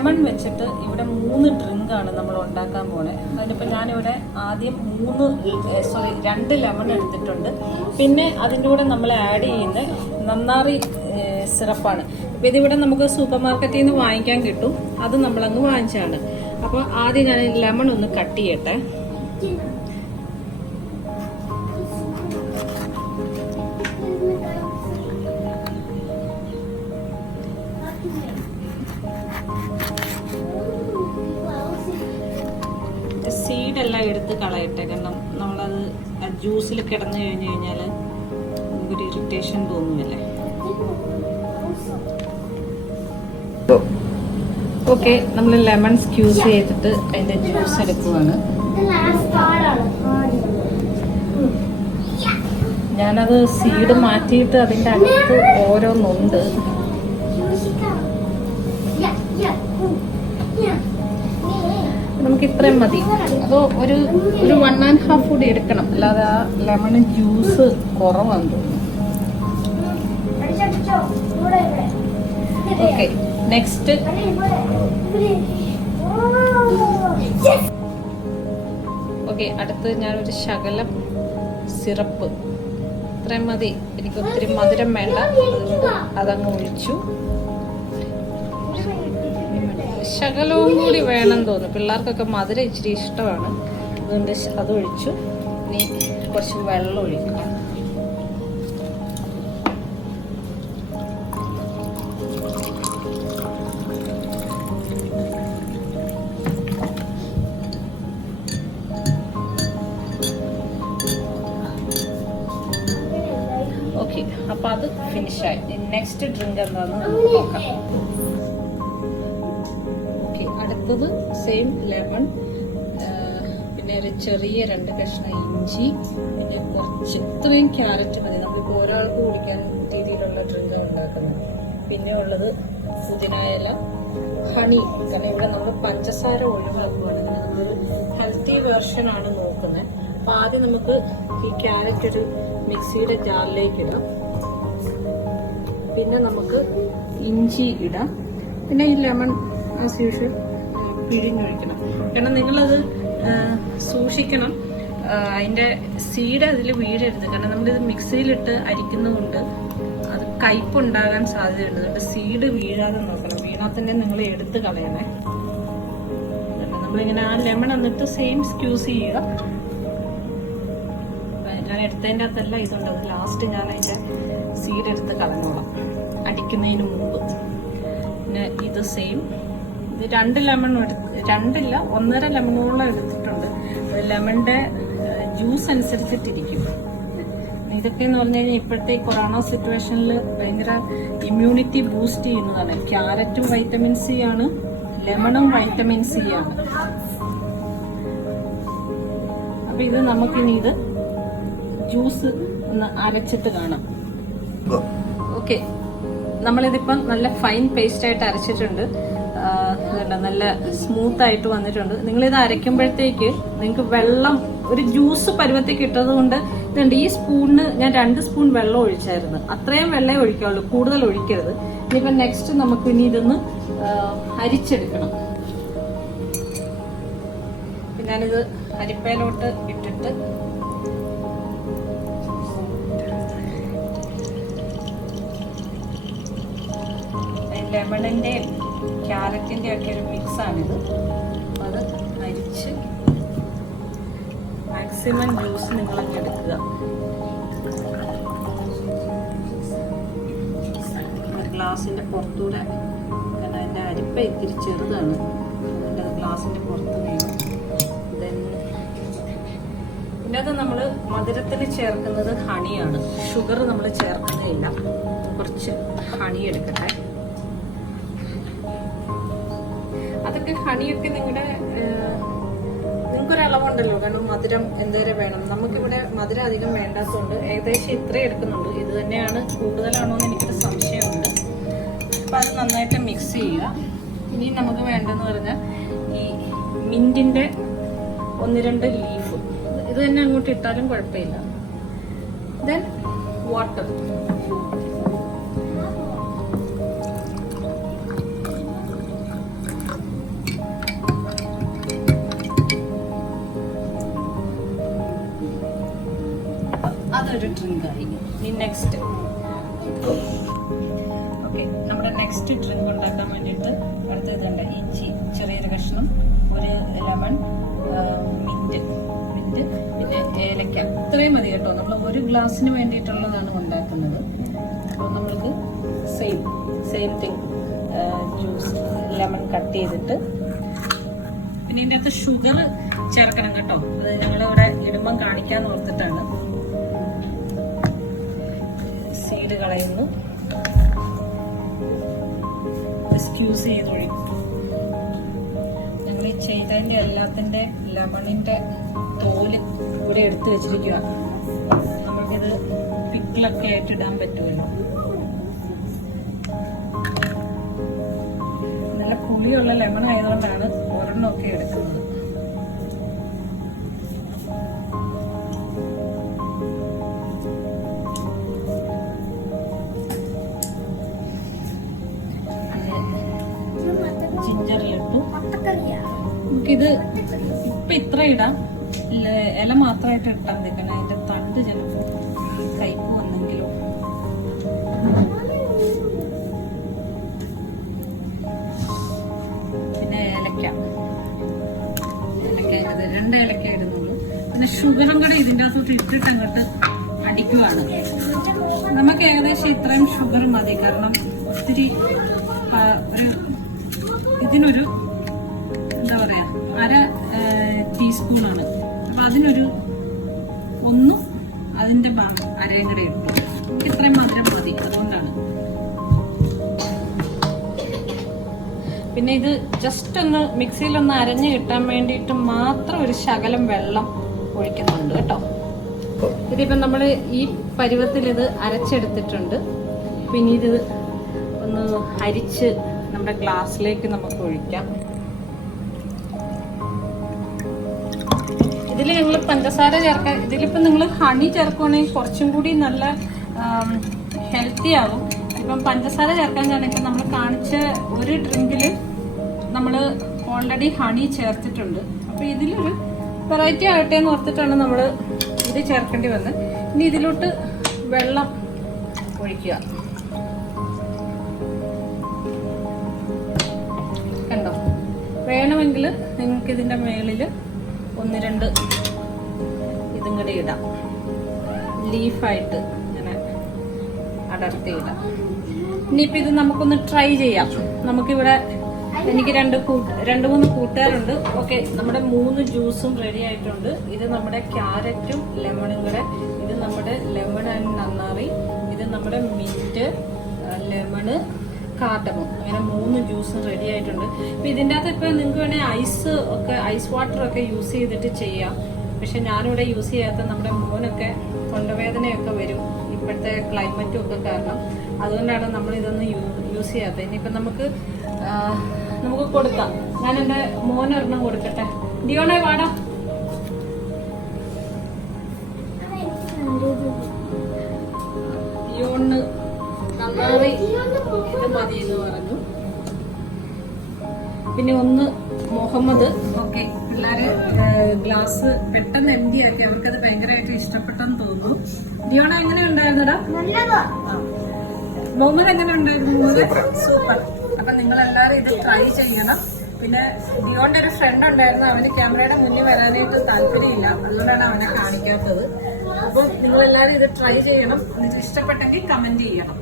Lemon വെച്ചിട്ട് ഇവിടെ 3 ഡ്രിങ്കാണ് നമ്മൾ ഉണ്ടാക്കാൻ പോണേ. അതിനിപ്പോൾ ഞാനിവിടെ ആദ്യം 2 ലെമൺ എടുത്തിട്ടുണ്ട്. പിന്നെ അതിൻ്റെ കൂടെ നമ്മൾ ആഡ് ചെയ്യുന്ന നന്നാറി സിറപ്പാണ്. അപ്പോൾ ഇതിവിടെ നമുക്ക് സൂപ്പർ മാർക്കറ്റിൽ നിന്ന് വാങ്ങിക്കാൻ കിട്ടും. അത് നമ്മളങ്ങ് വാങ്ങിച്ചാണ്. അപ്പോൾ ആദ്യം ഞാൻ ലെമൺ ഒന്ന് കട്ട് ചെയ്യട്ടെ. സീഡെല്ലാം എടുത്ത് കളയട്ടെ. കാരണം നമ്മളത് ജ്യൂസിൽ കിടന്നു കഴിഞ്ഞു കഴിഞ്ഞാൽ നമുക്കൊരു ഇറിറ്റേഷൻ തോന്നുമല്ലേ. ഓക്കെ, നമ്മൾ ലെമൺ സ്ക്യൂസ് ചെയ്തിട്ട് അതിന്റെ ജ്യൂസ് എടുക്കുവാണ്. ഞാനത് സീഡ് മാറ്റിയിട്ട് അതിൻ്റെ അകത്ത് ഓരോന്നുണ്ട്. നമുക്ക് ഇത്രയും മതി. അതോ ഒരു 1.5 കൂടി എടുക്കണം, അല്ലാതെ ആ ലെമൺ ജ്യൂസ് കുറവാന്ന് തോന്നുന്നു. ഓക്കെ, നെക്സ്റ്റ് ഓക്കെ, അടുത്ത് ഞാനൊരു ശകലം സിറപ്പ്, ഇത്രയും മതി. എനിക്ക് ഒത്തിരി മധുരം വേണ്ട, അതുകൊണ്ട് അതങ്ങ് ഒഴിച്ചു. ശകലവും കൂടി വേണം തോന്നുന്നു. പിള്ളേർക്കൊക്കെ മധുരം ഇച്ചിരി ഇഷ്ടമാണ്, അതുകൊണ്ട് അതൊഴിച്ചു. ഇനി കുറച്ച് വെള്ളം ഒഴിക്കണം. ഓക്കെ, അപ്പൊ അത് ഫിനിഷായി. നെക്സ്റ്റ് ഡ്രിങ്ക് എന്താണെന്ന് നമുക്ക് നോക്കാം. അടുത്തത് സെയിം ലെമൺ, പിന്നെ ഒരു ചെറിയ 2 കഷ്ണം ഇഞ്ചി, പിന്നെ കുറച്ച് ഇത്രയും ക്യാരറ്റ് മതി. നമ്മളിപ്പോൾ ഒരാൾക്ക് കുടിക്കാൻ രീതിയിലുള്ള ഡ്രിങ്ക് ഉണ്ടാക്കുന്നത്. പിന്നെ ഉള്ളത് പുതിന ഇല, ഹണി. കാരണം ഇവിടെ നമ്മൾ പഞ്ചസാര ഒഴിവാക്കുകയാണ്. നമ്മളൊരു ഹെൽത്തി വേർഷൻ ആണ് നോക്കുന്നത്. അപ്പൊ ആദ്യം നമുക്ക് ഈ ക്യാരറ്റ് ഒരു മിക്സിയുടെ ജാറിലേക്ക് ഇടാം. പിന്നെ നമുക്ക് ഇഞ്ചി ഇടാം. പിന്നെ ഈ ലെമൺ ആസ് യൂഷ്വൽ പിഴിഞ്ഞൊഴിക്കണം. കാരണം നിങ്ങളത് സൂക്ഷിക്കണം, അതിൻ്റെ സീഡ് അതിൽ വീഴരുത്. കാരണം നമ്മളിത് മിക്സിയിലിട്ട് അരിക്കുന്നതുകൊണ്ട് അത് കയ്പുണ്ടാകാൻ സാധ്യതയുണ്ട്. അതുകൊണ്ട് സീഡ് വീഴാതെ നോക്കണം. വീണാൽ തന്നെ നിങ്ങൾ എടുത്ത് കളയണേ. നമ്മളിങ്ങനെ ആ ലെമൺ എന്നിട്ട് സെയിം സ്ക്യൂസ് ചെയ്യുക. ഞാൻ എടുത്തതിൻ്റെ അകത്തല്ല ഇതുണ്ട്, അത് ലാസ്റ്റ് ഞാൻ അതിൻ്റെ സീഡ് എടുത്ത് കളഞ്ഞോളാം അടിക്കുന്നതിന് മുമ്പ്. പിന്നെ ഇത് സെയിം 2 ലെമൺ 1.5 ലെമണോളം എടുത്തിട്ടുണ്ട്. ലെമണിന്റെ ജ്യൂസ് അനുസരിച്ചിട്ടിരിക്കും. ഇതൊക്കെ എന്ന് പറഞ്ഞു കഴിഞ്ഞാൽ ഇപ്പോഴത്തെ കൊറോണ സിറ്റുവേഷനിൽ ഭയങ്കര ഇമ്മ്യൂണിറ്റി ബൂസ്റ്റ് ചെയ്യുന്നതാണ്. ക്യാരറ്റും വൈറ്റമിൻ സി ആണ്, ലെമണും വൈറ്റമിൻ സി ആണ്. അപ്പൊ ഇത് നമുക്കിനി ഇത് ജ്യൂസ് ഒന്ന് അരച്ചിട്ട് കാണാം. ഓക്കെ, നമ്മളിതിപ്പം നല്ല ഫൈൻ പേസ്റ്റ് ആയിട്ട് അരച്ചിട്ടുണ്ട്. നല്ല സ്മൂത്ത് ആയിട്ട് വന്നിട്ടുണ്ട്. നിങ്ങളിത് അരയ്ക്കുമ്പോഴത്തേക്ക് നിങ്ങൾക്ക് വെള്ളം ഒരു ജ്യൂസ് പരുവത്തേക്ക് ഇട്ടത് കൊണ്ട് ഇതുണ്ട്. ഈ സ്പൂണിന് ഞാൻ 2 സ്പൂൺ വെള്ളം ഒഴിച്ചായിരുന്നു. അത്രയും വെള്ളമേ ഒഴിക്കാവുള്ളൂ, കൂടുതൽ ഒഴിക്കരുത്. ഇനിയിപ്പം നെക്സ്റ്റ് നമുക്ക് ഇനി ഇതൊന്ന് അരിച്ചെടുക്കണം. ഞാനിത് അരിപ്പയിലോട്ട് ഇട്ടിട്ട് ലെമണിന്റെ ക്യാരറ്റിന്റെ ഒക്കെ ഒരു മിക്സാണിത്. അത് അരിച്ച് മാക്സിമം ജ്യൂസ് നിങ്ങളൊക്കെ എടുക്കുക. ഗ്ലാസിന്റെ പുറത്തൂടെ, കാരണം അതിന്റെ അരിപ്പ ഇത്തിരി ചെറുതാണ്, അതുകൊണ്ട് ഗ്ലാസിന്റെ പുറത്ത് വീഴും. പിന്നെ അത് നമ്മൾ മധുരത്തിന് ചേർക്കുന്നത് ഹണിയാണ്. ഷുഗർ നമ്മൾ ചേർക്കുന്നതില്ല. കുറച്ച് ഹണി എടുക്കട്ടെ. അതൊക്കെ ഹണിയൊക്കെ നിങ്ങൾക്കൊരളവുണ്ടല്ലോ. കാരണം മധുരം എന്തോരം വേണം. നമുക്കിവിടെ മധുരം അധികം വേണ്ടാത്തതുകൊണ്ട് ഏകദേശം ഇത്രയും എടുക്കുന്നുണ്ട്. ഇത് തന്നെയാണ്, കൂടുതലാണോ എന്ന് എനിക്കൊരു സംശയമുണ്ട്. അപ്പം അത് നന്നായിട്ട് മിക്സ് ചെയ്യുക. ഇനി നമുക്ക് വേണ്ടതെന്ന് പറഞ്ഞാൽ ഈ മിന്റിന്റെ 1-2 ലീഫ്, ഇത് തന്നെ അങ്ങോട്ട് ഇട്ടാലും കുഴപ്പമില്ല. Then water. അതൊരു ഡ്രിങ്ക് ആയി. ഇനി നെക്സ്റ്റ് ഓക്കെ, നമ്മുടെ നെക്സ്റ്റ് ഡ്രിങ്ക് ഉണ്ടാക്കാൻ വേണ്ടിയിട്ട് അടുത്തതുണ്ട് ഇഞ്ചി, ചെറിയൊരു കഷ്ണം, ഒരു ലെമൺ, മിന്റ്, പിന്നെ ഏലക്ക. ഇത്രയും മതി കേട്ടോ. നമ്മൾ ഒരു ഗ്ലാസ്സിന് വേണ്ടിയിട്ടുള്ളതാണ് ഉണ്ടാക്കുന്നത്. അപ്പോൾ നമ്മൾക്ക് same thing juice, lemon cut ചെയ്തിട്ട്, പിന്നെ ഇതിൻ്റെ അകത്ത് ഷുഗർ ചേർക്കണം കേട്ടോ. അത് ഞങ്ങളിവിടെ ഇടുമ്പം കാണിക്കാന്ന് ഓർത്തിട്ടാണ്. സീഡ് കളയുന്നു, എക്സ്ക്യൂസ് ചെയ്തൊഴിക്കും. ഞങ്ങൾ ഈ ചെയ്തതിന്റെ എല്ലാത്തിന്റെ ലെമണിന്റെ തോല് ഇവിടെ എടുത്തു വെച്ചിരിക്കുക. നമുക്കിത് പിക്കിളൊക്കെ ആയിട്ട് ഇടാൻ പറ്റുമല്ലോ. നല്ല പുളിയുള്ള ലെമൺ ആയതുകൊണ്ടാണ് ഒരെണ്ണമൊക്കെ എടുക്കുന്നത്. ജിഞ്ചറിലിട്ടു. നമുക്കിത് ഇപ്പൊ ഇത്ര ഇടാം, ഇല മാത്രമായിട്ട് ഇട്ടാൽ നിൽക്കണം. അതിന്റെ തണ്ട് ചിലപ്പോൾ കയ്പ് വന്നെങ്കിലോ. പിന്നെ ഏലക്ക 2 ഏലക്ക ഇടുന്നുള്ളൂ. പിന്നെ ഷുഗറും കൂടെ ഇതിൻ്റെ അകത്തോട്ട് ഇട്ടിട്ട് അങ്ങോട്ട് അടിക്കുവാണ്. നമുക്ക് ഏകദേശം ഇത്രയും ഷുഗർ മതി. കാരണം ഒത്തിരി ഇതിനൊരു എന്താ പറയാ 1/2 ടീസ്പൂണാണ്. അപ്പൊ അതിനൊരു അതിന്റെ ഭാഗം 1/2 കൂടെ ഇട്ടു. നമുക്ക് ഇത്രയും മധുരം മതി, അതുകൊണ്ടാണ്. പിന്നെ ഇത് ജസ്റ്റ് ഒന്ന് മിക്സിയിലൊന്ന് അരഞ്ഞു കിട്ടാൻ വേണ്ടിയിട്ട് മാത്രം ഒരു ശകലം വെള്ളം ഒഴിക്കുന്നുണ്ട് കേട്ടോ. ഇതിപ്പം നമ്മൾ ഈ പരുവത്തിൽ ഇത് അരച്ചെടുത്തിട്ടുണ്ട്. പിന്നെ ഇത് ഒന്ന് അരിച്ച് നമ്മുടെ ഗ്ലാസ്സിലേക്ക് നമുക്ക് ഒഴിക്കാം. ഇതിൽ ഞങ്ങൾ പഞ്ചസാര ചേർക്കാൻ, ഇതിലിപ്പം നിങ്ങൾ ഹണി ചേർക്കുകയാണെങ്കിൽ കുറച്ചും കൂടി നല്ല ഹെൽത്തി ആകും. ഇപ്പം പഞ്ചസാര ചേർക്കാനാണെങ്കിൽ നമ്മൾ കാണിച്ച ഒരു ഡ്രിങ്കിൽ നമ്മൾ ഓൾറെഡി ഹണി ചേർത്തിട്ടുണ്ട്. അപ്പോൾ ഇതിലൊരു വെറൈറ്റി ആകട്ടെ എന്ന് ഓർത്തിട്ടാണ് നമ്മൾ ഇത് ചേർക്കേണ്ടി വന്നത്. ഇനി ഇതിലോട്ട് വെള്ളം ഒഴിക്കുക. കണ്ടോ? വേണമെങ്കിൽ നിങ്ങൾക്ക് ഇതിൻ്റെ മേളിൽ 1-2 ഇതും കൂടി ഇടാം. ലീഫായിട്ട് ഇങ്ങനെ അടർത്തിയിടാം. ഇനിയിപ്പോൾ ഇത് നമുക്കൊന്ന് ട്രൈ ചെയ്യാം. നമുക്കിവിടെ എനിക്ക് 2-3 കൂട്ടുകാരുണ്ട്. ഓക്കെ, നമ്മുടെ 3 ജ്യൂസും റെഡി ആയിട്ടുണ്ട്. ഇത് നമ്മുടെ ക്യാരറ്റും ലെമണും കൂടെ, ഇത് നമ്മുടെ ലെമൺ ആൻഡ് നന്നാറി, ഇത് നമ്മുടെ മിന്റ്, ലെമണ്, കാർഡമം, അങ്ങനെ 3 ജ്യൂസും റെഡി ആയിട്ടുണ്ട്. അപ്പൊ ഇതിൻ്റെ അകത്ത് ഇപ്പൊ നിങ്ങൾക്ക് വേണമെങ്കിൽ ഐസ് വാട്ടർ ഒക്കെ യൂസ് ചെയ്തിട്ട് ചെയ്യാം. പക്ഷെ ഞാനിവിടെ യൂസ് ചെയ്യാത്ത നമ്മുടെ മോനൊക്കെ തൊണ്ടവേദനയൊക്കെ വരും ഇപ്പോഴത്തെ ക്ലൈമറ്റും ഒക്കെ കാരണം. അതുകൊണ്ടാണ് നമ്മൾ ഇതൊന്നും യൂസ് ചെയ്യാത്തത്. ഇനിയിപ്പം നമുക്ക് കൊടുക്കാം. ഞാൻ എൻ്റെ മോനൊരെണ്ണം കൊടുക്കട്ടെ. ഡിയോണെ വാടാ. ഡിയോണ് നന്നാറി ഇത് മതി എന്ന് പറഞ്ഞു. പിന്നെ ഒന്ന് മുഹമ്മദ്. ഓക്കെ, പിള്ളേര് ഗ്ലാസ് പെട്ടെന്ന് എം ഡി ആക്കി. അവർക്കത് ഭയങ്കരമായിട്ട് ഇഷ്ടപ്പെട്ടെന്ന് തോന്നുന്നു. ഡിയോണ എങ്ങനെ ഉണ്ടായിരുന്നടാ? മുഹമ്മദ് എങ്ങനെ ഉണ്ടായിരുന്നു? സൂപ്പർ. അപ്പൊ നിങ്ങൾ എല്ലാവരും ഇത് ട്രൈ ചെയ്യണം. പിന്നെ ഡിയോന്റെ ഒരു ഫ്രണ്ട് ഉണ്ടായിരുന്നു, അവന് ക്യാമറയുടെ മുന്നിൽ വരാനായിട്ട് താല്പര്യമില്ല, അതുകൊണ്ടാണ് അവനെ കാണിക്കാത്തത്. അപ്പൊ നിങ്ങൾ എല്ലാവരും ഇത് ട്രൈ ചെയ്യണം. നിങ്ങൾക്ക് ഇഷ്ടപ്പെട്ടെങ്കിൽ കമന്റ് ചെയ്യണം.